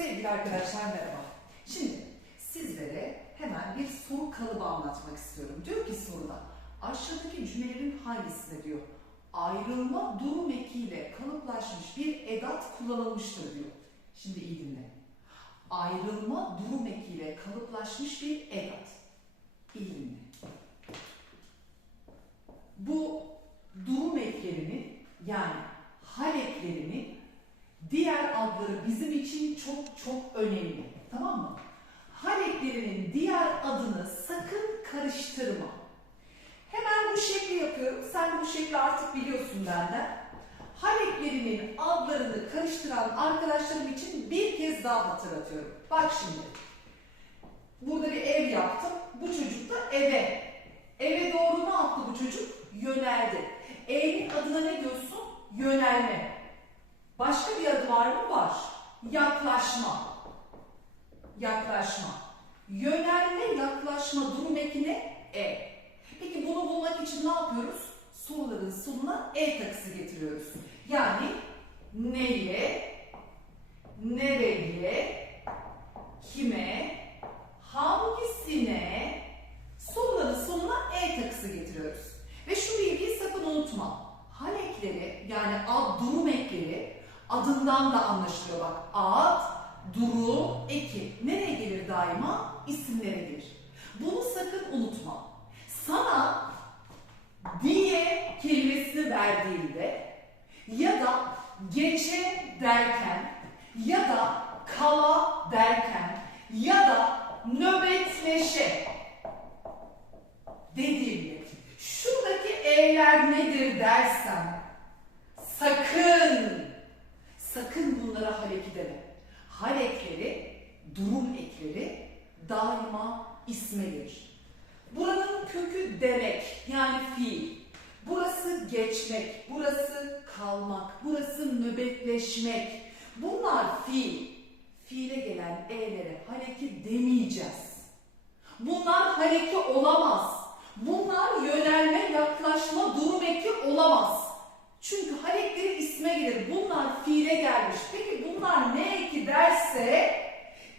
Sevgili arkadaşlar merhaba. Şimdi sizlere hemen bir soru kalıbı anlatmak istiyorum. Diyor ki soruda aşağıdaki cümlelerin hangisinde diyor ayrılma durum ekiyle kalıplaşmış bir edat kullanılmıştır diyor. Şimdi iyi dinle. Ayrılma durum ekiyle kalıplaşmış bir edat. İyi dinle. Bu durum eklerinin yani hal eklerinin diğer adları bizim için çok çok önemli. Tamam mı? Hal eklerinin diğer adını sakın karıştırma. Hemen bu şekli yapıyorum. Sen bu şekli artık biliyorsun benden. Hal eklerinin adlarını karıştıran arkadaşlarım için bir kez daha hatırlatıyorum. Bak şimdi. Burada bir ev yaptım. Bu çocuk da eve. Eve doğru ne yaptı bu çocuk? Yöneldi. Evin adına ne diyorsun? Yönelme. Başka bir adı var mı? Var. Yaklaşma. Yaklaşma. Yönelme, yaklaşma durum ekine e. Peki bunu bulmak için ne yapıyoruz? Soruların sonuna e takısı getiriyoruz. Yani neye, nereye, kime, hangisine soruların sonuna e takısı getiriyoruz. Ve şu bilgiyi sakın unutma. Hal ekleri yani ad durum ekleri adından da anlaşılıyor bak. Ad, durum, eki. Nereye gelir daima? İsimlere gelir. Bunu sakın unutma. Sana diye kelimesini verdiğinde ya da geçe derken ya da kala derken ya da nöbetleşe dediğimde şuradaki e'ler nedir dersen sakın sakın bunlara hal eki deme. Hal ekleri, durum ekleri daima isme gelir. Buranın kökü demek yani fiil. Burası geçmek, burası kalmak, burası nöbetleşmek. Bunlar fiil. Fiile gelen e'lere haleki demeyeceğiz. Bunlar haleki olamaz. Bunlar yönelme, yaklaşma, durum eki olamaz. Çünkü halekleri isme gelir. Bunlar fiile gelmiş. Peki bunlar ne eki derse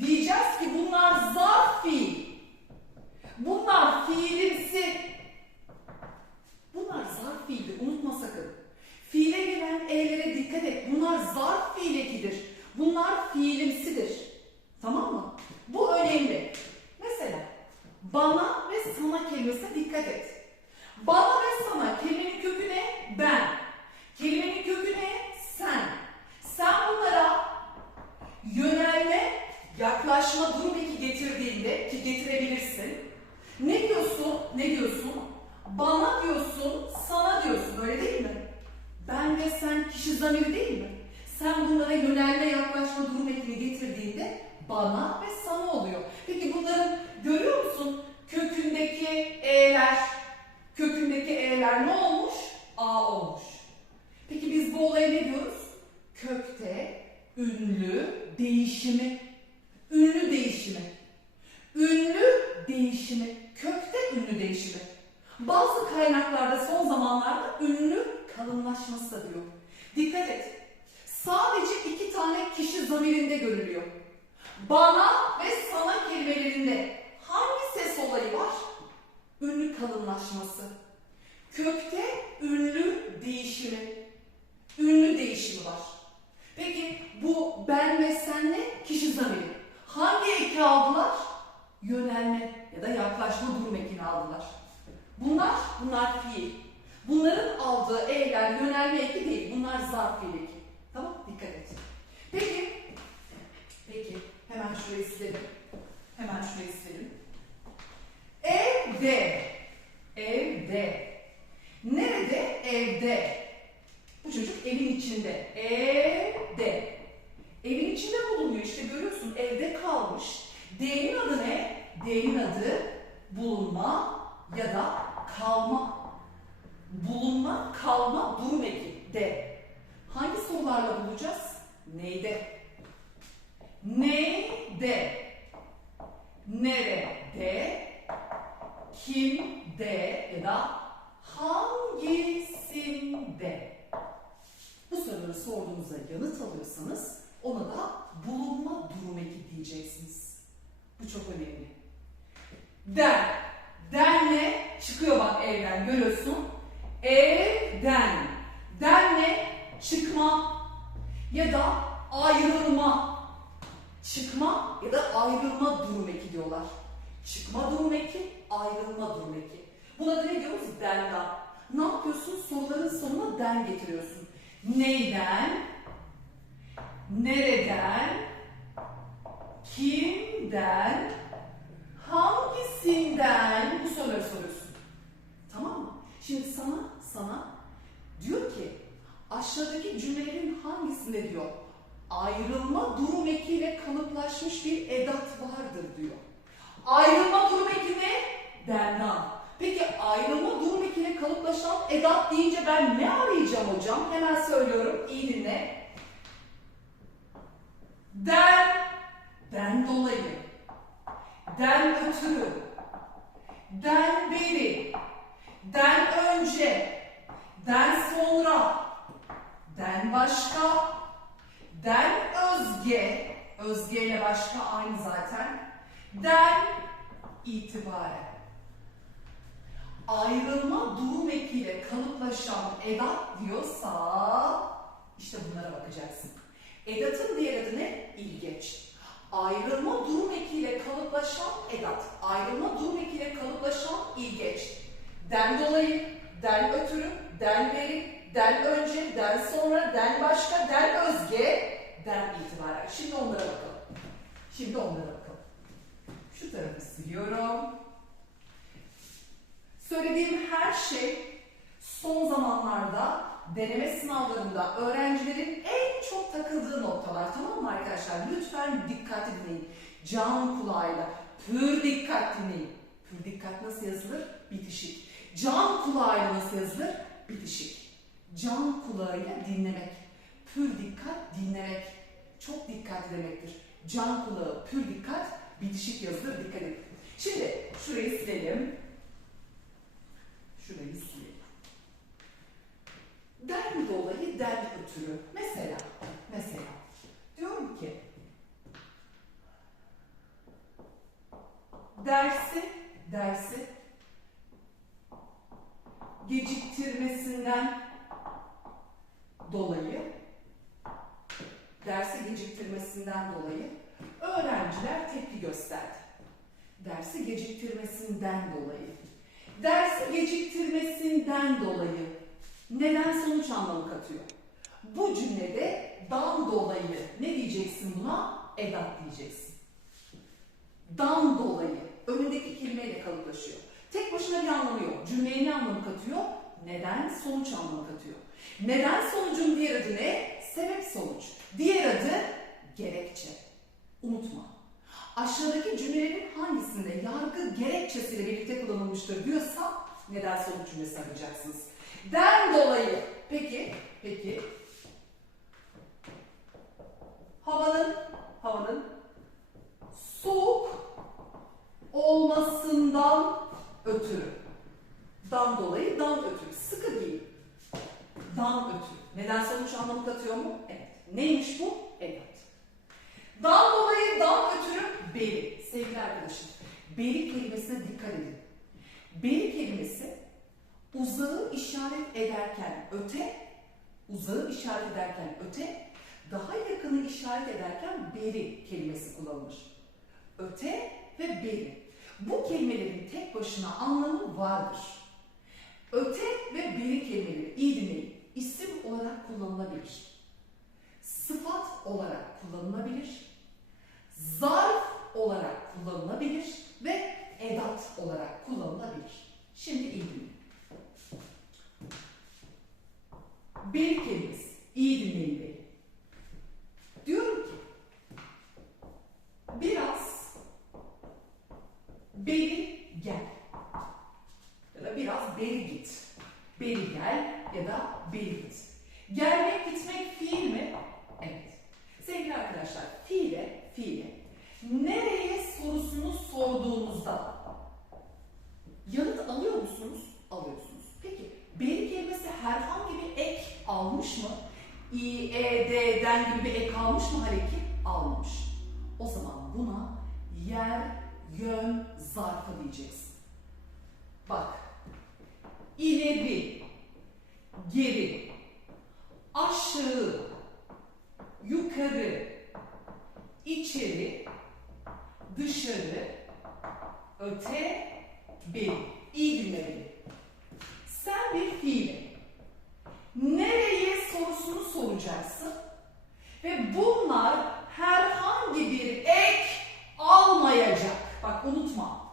diyeceğiz ki bunlar zarf fiil. Bunlar fiilimsi. Bunlar zarf fiildir. Unutma sakın. Fiile gelen e'lere dikkat et. Bunlar zarf fiil ekidir. Bunlar fiilimsidir. Tamam mı? Bu önemli. Mesela bana ve sana kelimesine dikkat et. Bana ve sana kelimenin kökü ne? Ben. Kelimenin kökü ne? Sen. Sen bunlara yönelme, yaklaşma durum eki getirdiğinde ki getirebilirsin. Ne diyorsun? Ne diyorsun? Bana diyorsun, sana diyorsun. Öyle değil mi? Ben ve sen kişi zamiri değil mi? Sen bunlara yönelme, yaklaşma durum ekini getirdiğinde bana Как D'nin adı ne? D'nin adı bulunma ya da kalma. Bulunma, kalma, durum eki. D. Hangi sorularla bulacağız? Neyde? Neyde? Nerede? Kimde? Ya da hangisinde? Bu soruları sorduğunuzda yanıt alıyorsanız ona da bulunma durum eki diyeceksiniz. Bu çok önemli. Den. Denle çıkıyor bak evden görüyorsun. Evden. Denle çıkma ya da ayrılma. Çıkma ya da ayrılma durum eki diyorlar. Çıkma durum eki, ayrılma durum eki. Buna da ne diyoruz? Denden. Ne yapıyorsun? Soruların sonuna den getiriyorsun. Neyden? Nereden? Kimden? Hangisinden? Bu soruları soruyorsun. Tamam mı? Şimdi sana, sana diyor ki aşağıdaki cümlelerin hangisinde diyor ayrılma durum ekiyle kalıplaşmış bir edat vardır diyor. Ayrılma durum eki ne? Dendan. Peki ayrılma durum ekiyle kalıplaşan edat deyince ben ne arayacağım hocam? Hemen söylüyorum. İyi dinle. Den, den ötürü, den beri, den önce, den sonra, den başka, den özge, özge ile başka aynı zaten, den itibaren. Ayrılma durum ekiyle kalıplaşan edat diyorsa işte bunlara bakacaksın. Edatın diğer adı ne? İlgeç. Ayrılma durum ekiyle kalıplaşan edat. Ayrılma durum ekiyle kalıplaşan ilgeç. Den dolayı, den ötürü, den beri, den önce, den sonra, den başka, den özge, den itibaren. Şimdi onlara bakalım. Şimdi onlara bakalım. Şu tarafı siliyorum. Söylediğim her şey son zamanlarda deneme sınavlarında öğrencilerin en çok takıldığı noktalar tamam mı arkadaşlar? Lütfen dikkatli dinleyin. Can kulağıyla pür dikkat dinleyin. Pür dikkat nasıl yazılır? Bitişik. Can kulağıyla nasıl yazılır? Bitişik. Can kulağıyla dinlemek. Pür dikkat dinlemek. Çok dikkatli demektir. Can kulağı pür dikkat bitişik yazılır. Dikkat edin. Şimdi şurayı silelim. Şurayı. Den dolayı den ötürü. Mesela, mesela diyorum ki dersi, dersi geciktirmesinden dolayı dersi geciktirmesinden dolayı öğrenciler tepki gösterdi. Dersi geciktirmesinden dolayı. Dersi geciktirmesinden dolayı neden sonuç anlamı katıyor. Bu cümlede dan dolayı ne diyeceksin buna? Edat diyeceksin. Dan dolayı önündeki kelimeyle kalıplaşıyor. Tek başına bir anlamı yok. Cümleye ne anlamı katıyor? Neden sonuç anlamı katıyor. Neden sonucun diğer adı ne? Sebep sonuç. Diğer adı gerekçe. Unutma. Aşağıdaki cümlelerin hangisinde yargı gerekçesiyle birlikte kullanılmıştır diyorsa neden sonuç cümlesi arayacaksınız. Den dolayı. Peki, peki. Havanın, havanın soğuk olmasından ötürü. Dan dolayı, dan ötürü. Sıkı giyin. Dan ötürü. Neden sonuç anlamı katıyor mu? Evet. Neymiş bu? Evet. Dan dolayı, dan ötürü beri. Sevgili arkadaşım, beri kelimesine dikkat edin. Beri kelimesi uzağı işaret ederken öte, uzağı işaret ederken öte, daha yakını işaret ederken beri kelimesi kullanılır. Öte ve beri. Bu kelimelerin tek başına anlamı vardır. Öte ve beri kelimeleri iyi dinleyin. İsim olarak kullanılabilir. Sıfat olarak kullanılabilir. Zarf olarak kullanılabilir ve edat olarak kullanılabilir. Şimdi iyi dinleyin. Beri kelimesi. İyi dinleyin. Diyorum ki biraz beri gel. Ya da biraz beri git. Beri gel ya da beri git. Gelmek gitmek fiil mi? Evet. Sevgili arkadaşlar fiile fiile nereye sorusunu sorduğunuzda yanıt alıyor musunuz? Alıyorsunuz. Peki beri kelimesi herhangi bir ek almış mı? İ, E, D'den gibi bir ek almış mı Haleki? Almamış. O zaman buna yer, yön, zarfı diyeceksin. Bak. İleri, geri, aşağı, yukarı, içeri, dışarı, öte, beri. Beni. Sen bir fiili nereye sorusunu soracaksın ve bunlar herhangi bir ek almayacak. Bak unutma.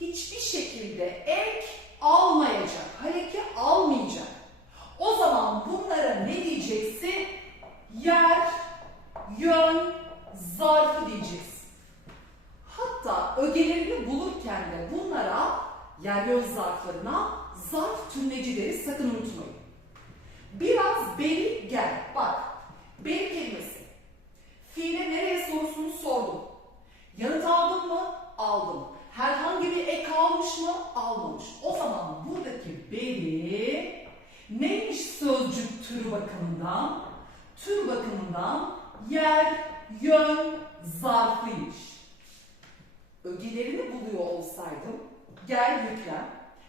Hiçbir şekilde ek almayacak. Hareke almayacak. O zaman bunlara ne diyeceksin? Yer, yön, zarfı diyeceksin. Hatta ögelerini bulurken de bunlara yer yön zarflarına zarf tümlecileri sakın unutmayın. Biraz beri gel. Bak. Beri kelimesi. Fiile nereye sorusunu sordum. Yanıt aldın mı? Aldım. Herhangi bir ek almış mı? Almamış. O zaman buradaki beri neymiş sözcük türü bakımından? Tür bakımından yer, yön, zarfıymış. Ögelerini buluyor olsaydım gel yüklen.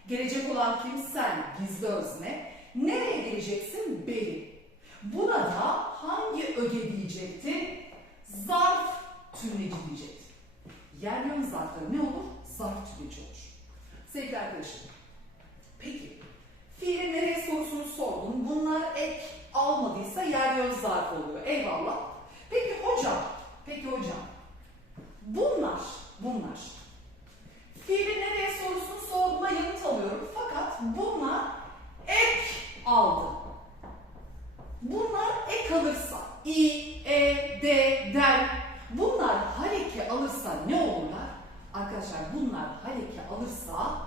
Gelecek olan kim? Sen. Gizli özne. Nereye geleceksin? Beri. Buna da hangi öge diyecektin? Zarf tümleci diyecektin. Yer yön zarfları ne olur? Zarf tümleci olur. Sevgili arkadaşım. Peki. Fiilin nereye sorusunu sordun. Bunlar ek almadıysa yer yön zarf oluyor. Eyvallah. Peki hocam. Peki hocam. Bunlar, bunlar. Fiilin nereye sorusunu sorduğuma yanıt alıyorum. Fakat bunlar ek aldı. Bunlar ek alırsa, i, e, d, der. Bunlar haleke alırsa ne olurlar? Arkadaşlar bunlar haleke alırsa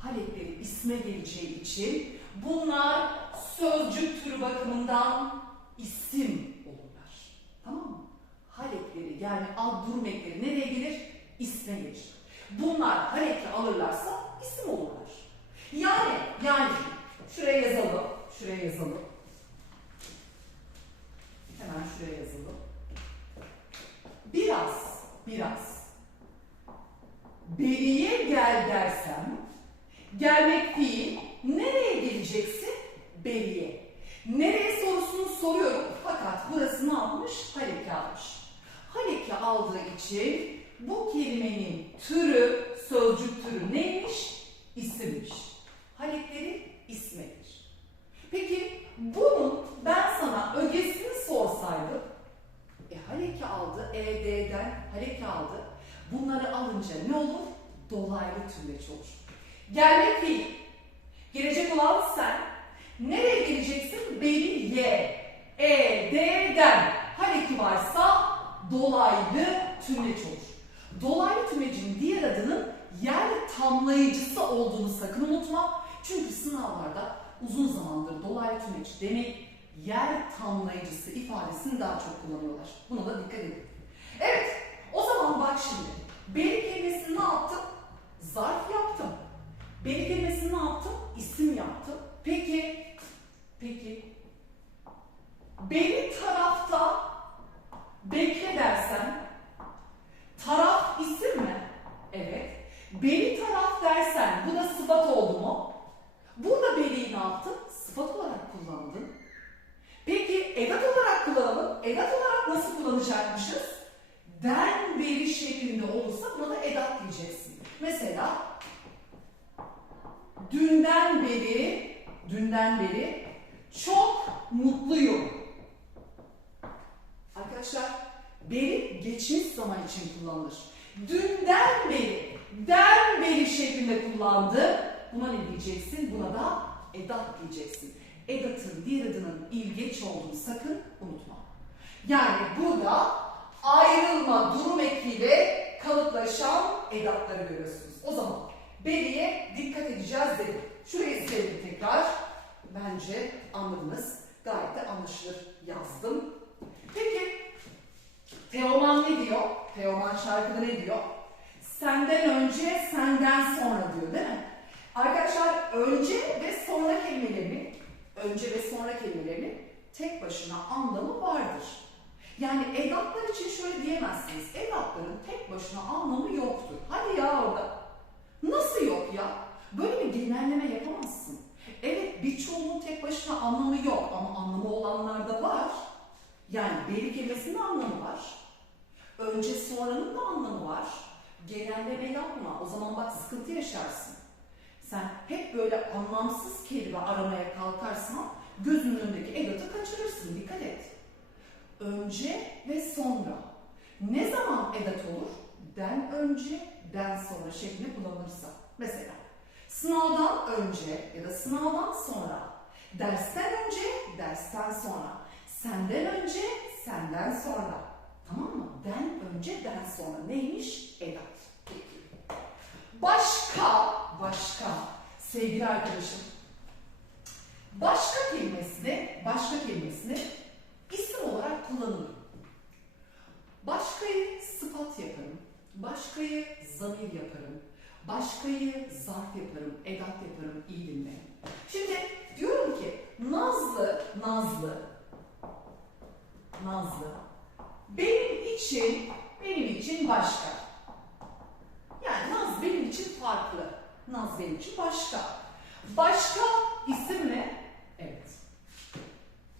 halekleri isme geleceği için bunlar sözcük türü bakımından isim olurlar. Tamam mı? Halekleri yani ad durum ekleri nereye gelir? İsme gelir. Bunlar hareke alırlarsa isim olurlar. Yani, yani şuraya yazalım, şuraya yazalım. Hemen şuraya yazalım. Biraz, biraz. Beriye gel dersem, gelmek fiil, nereye geleceksin? Beriye. Nereye sorusunu soruyorum fakat burası ne yapmış? Hareke almış. Hareke aldığı için bu kelimenin türü, sözcük türü neymiş? İsimmiş. Halekleri ismedir. Peki bunun ben sana ögesini sorsaydım, e hareke aldı, ED'den hareke aldı. Bunları alınca ne olur? Dolaylı tümleç olur. Gelmek fiil. Gelecek olan sen. Nereye geleceksin? Beri ye. E, D'den. Hareki varsa dolaylı tümleç olur. Dolaylı tümlecin diğer adının yer tamlayıcısı olduğunu sakın unutma. Çünkü sınavlarda uzun zamandır dolaylı tümeç demek yer tamlayıcısı ifadesini daha çok kullanıyorlar. Buna da dikkat edin. Evet, o zaman bak şimdi. Beri kelimesini ne yaptım? Zarf yaptım. Beri kelimesini ne yaptım? İsim yaptım. Peki, peki. Beri tarafta bekle dersen taraf isim mi? Evet. Beri taraf dersen bu da sıfat oldu mu? Burada beriyi ne yaptın? Sıfat olarak kullandın. Peki edat olarak kullanalım. Edat olarak nasıl kullanacakmışız? Den beri şeklinde olursa buna da edat diyeceksin. Mesela dünden beri, dünden beri çok mutluyum. Arkadaşlar beri geçmiş zaman için kullanılır. Dünden beri, den beri şeklinde kullandı. Buna ne diyeceksin? Buna da edat diyeceksin. Edatın diğer adının ilgeç olduğunu sakın unutma. Yani burada ayrılma durum ekiyle kalıplaşan edatları görüyorsunuz. O zaman beriye dikkat edeceğiz dedim. Şurayı silelim tekrar. Bence anladınız. Gayet de anlaşılır yazdım. Peki Teoman ne diyor? Teoman şarkıda ne diyor? Senden önce, senden sonra diyor değil mi? Arkadaşlar önce ve sonra kelimelerini, önce ve sonra kelimelerini tek başına anlamı vardır. Yani edatlar için şöyle diyemezsiniz. Edat edatların tek başına anlamı yoktur. Hadi ya orada. Nasıl yok ya? Böyle bir genelleme yapamazsın. Evet birçoğunun tek başına anlamı yok ama anlamı olanlar da var. Yani beri kelimesinin anlamı var. Önce sonranın da anlamı var. Genelleme yapma. O zaman bak sıkıntı yaşarsın. Sen hep böyle anlamsız kelime aramaya kalkarsan gözünün önündeki edatı kaçırırsın. Dikkat et. Önce ve sonra. Ne zaman edat olur? Den önce, den sonra şeklinde kullanılırsa. Mesela sınavdan önce ya da sınavdan sonra. Dersten önce, dersten sonra. Senden önce, senden sonra. Den önce, den sonra. Neymiş? Edat. Başka, başka. Sevgili arkadaşım. Başka kelimesini, başka kelimesini isim olarak kullanılır. Başkayı sıfat yaparım. Başkayı zamir yaparım. Başkayı zarf yaparım, edat yaparım. İyi dinle. Şimdi diyorum ki Nazlı, Nazlı, Nazlı benim için, benim için başka. Yani Naz benim için farklı. Naz benim için başka. Başka isim ne? Evet.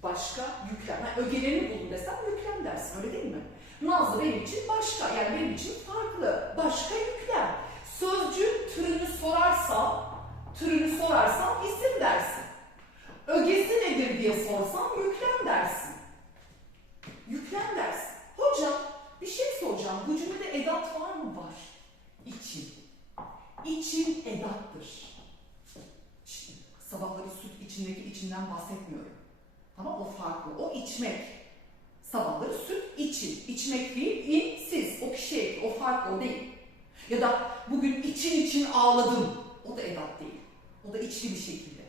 Başka yüklem. Yani ögelerini bulun desem yüklem dersin öyle değil mi? Nazlı benim için başka. Yani benim için farklı. Başka yüklem. Sözcüğün türünü sorarsam, türünü sorarsam isim dersin. Ögesi nedir diye sorsam yüklem dersin. Yüklem dersin. Soracağım. Bu cümlede edat var mı? Var. İçin. İçin edattır. Sabahları süt içindeki içinden bahsetmiyorum. Tamam o farklı. O içmek. Sabahları süt için. İçmek değil, in, siz. O kişi, o farklı, o değil. Ya da bugün için için ağladım. O da edat değil. O da içli bir şekilde.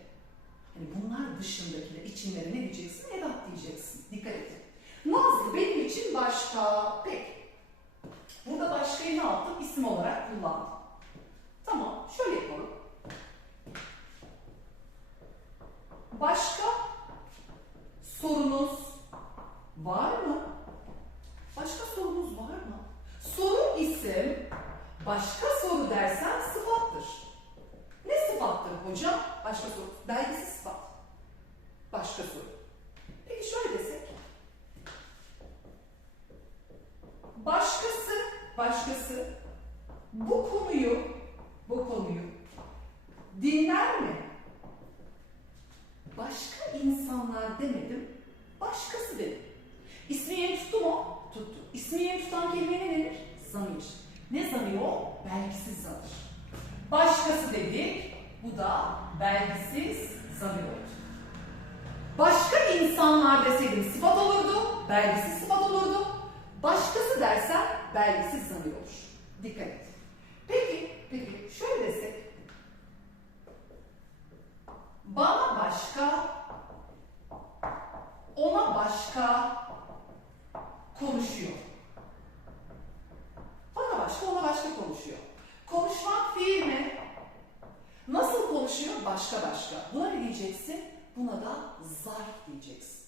Hani bunlar dışındakiler, içinlere ne diyeceksin? Edat diyeceksin. Dikkat et. Nazlı benim için başka. Peki. Burada başkayı ne yaptım? İsim olarak kullandım. Tamam, şöyle yapalım. Başka sorunuz var mı? Başka sorunuz var mı? Soru isim, başka soru dersen sıfattır. Ne sıfattır hocam? Başka soru. Belgisiz sıfat. Başka soru. Peki şöyle desek. Başkası, başkası bu konuyu, bu konuyu dinler mi? Başka insanlar demedim, başkası dedim. İsmi yeni tuttu mu? Tuttu. İsmi yeni tutan kelime ne denir? Zamir. Ne zamir o? Belgisiz zamir. Başkası dedik, bu da belgisiz zamir oldu. Başka insanlar deseydim sıfat olurdu, belgisiz sıfat olurdu. Başkası dersen belgisiz zamir olur. Dikkat et. Peki, peki şöyle desek. Bana başka, ona başka konuşuyor. Bana başka, ona başka konuşuyor. Konuşmak fiil mi? Nasıl konuşuyor? Başka başka. Buna ne diyeceksin? Buna da zarf diyeceksin.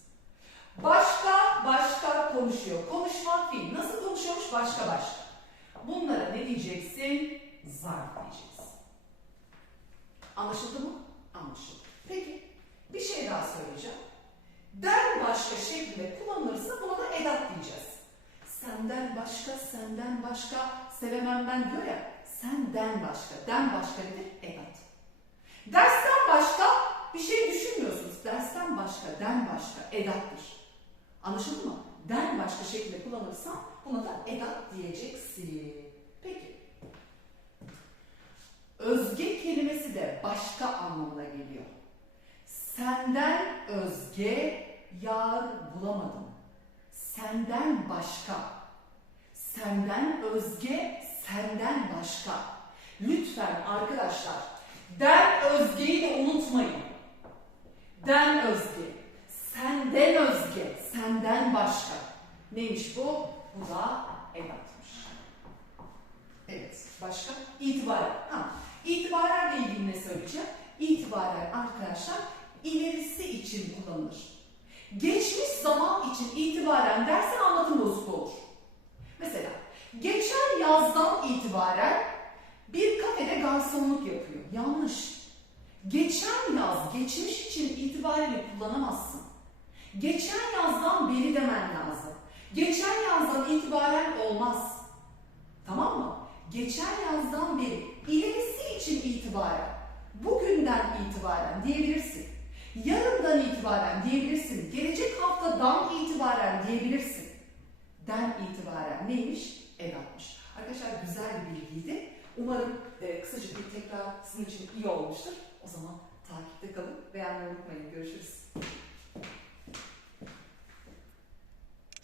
Başka başka konuşuyor. Konuşmak fiil. Nasıl konuşuyormuş? Başka başka. Bunlara ne diyeceksin? Zarf diyeceksin. Anlaşıldı mı? Anlaşıldı. Peki bir şey daha söyleyeceğim. Den başka şeklinde kullanılırsa buna da edat diyeceğiz. Senden başka, senden başka, sevemem ben diyor ya. Senden başka, den başka nedir? Edat. Dersten başka bir şey düşünmüyorsunuz. Dersten başka, den başka, edattır. Anlaşıldı mı? Den başka şekilde kullanırsan buna da edat diyeceksin. Peki. Özge kelimesi de başka anlamına geliyor. Senden özge yar bulamadım. Senden başka. Senden özge, senden başka. Lütfen arkadaşlar, den özgeyi de unutmayın. Den özge, senden özge, senden başka. Neymiş bu? Bu da edatmış. Evet, başka? İtibaren. Ha, itibarenle ilgili ne söyleyeceğim? İtibaren arkadaşlar ilerisi için kullanılır. Geçmiş zaman için itibaren dersen anlatım bozukluğu olur. Mesela geçen yazdan itibaren bir kafede garsonluk yapıyor. Yanlış. Geçen yaz, geçmiş için itibariyle kullanamazsın. Geçen yazdan beri demen lazım. Geçen yazdan itibaren olmaz. Tamam mı? Geçen yazdan beri, ilerisi için itibaren, bugünden itibaren diyebilirsin. Yarından itibaren diyebilirsin. Gelecek haftadan itibaren diyebilirsin. Den itibaren neymiş? Edatmış. Arkadaşlar güzel bir bilgiydi. Umarım e, kısacık bir tekrar sizin için iyi olmuştur. O zaman takipte kalın. Beğenmeyi unutmayın. Görüşürüz.